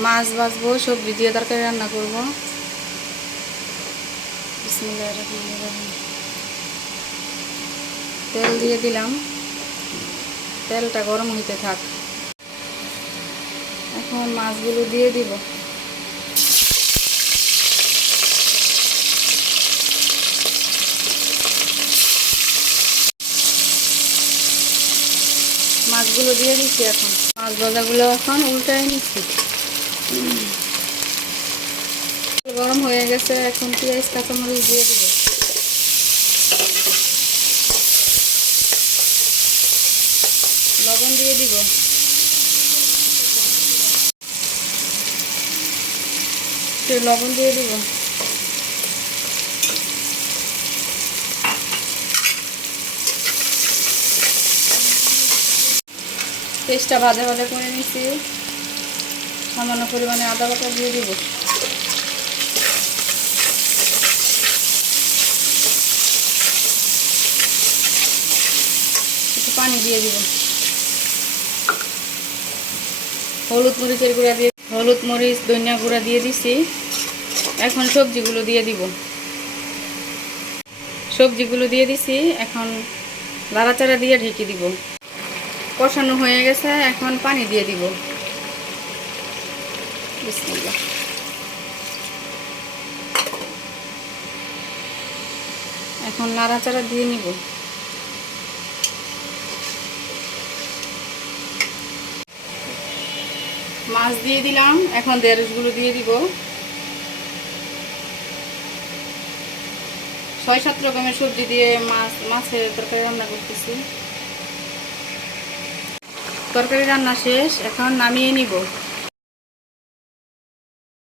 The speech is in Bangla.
মাছ ভাজবো, সবজি দিয়ে তরকারি রান্না করব। বিসমিল্লাহির রহমানির রহিম। তেল দিয়ে দিলাম, তেলটা গরম হইতে থাক। এখন মাছগুলো দিয়ে দিব। মাছগুলো দিয়ে দিচ্ছি। এখন মাছ ভাজাগুলো এখন উল্টাই নিচ্ছি। গরম হয়ে গেছে, এখন পেঁয়াজ কাঁচামরিচ দিয়ে দিব। লবণ দিয়ে দিব। লবণ দিয়ে দিব। পেস্টটা ভাজা ভাজা করে নিচ্ছি। সামান্য পরিমাণে আদা বাটা দিয়ে দিব। একটু পানি দিয়ে দিব। হলুদ মরিচের গুঁড়া দিয়ে, হলুদ মরিচ ধনিয়া গুঁড়া দিয়ে দিছি। এখন সবজিগুলো দিয়ে দিব। সবজিগুলো দিয়ে দিছি। এখন নাড়াচাড়া দিয়ে ঢেকে দিব। কষানো হয়ে গেছে, এখন পানি দিয়ে দিব। বিসমিল্লাহ। এখন নাড়াচাড়া দিয়ে নিব। মাছ দিয়ে দিলাম। এখন ঢেঁড়সগুলো দিয়ে দিব। ৬-৭ রকমের সবজি দিয়ে মাছের তরকারি রান্না করতেছি। তরকারি রান্না শেষ, এখন নামিয়ে নিব।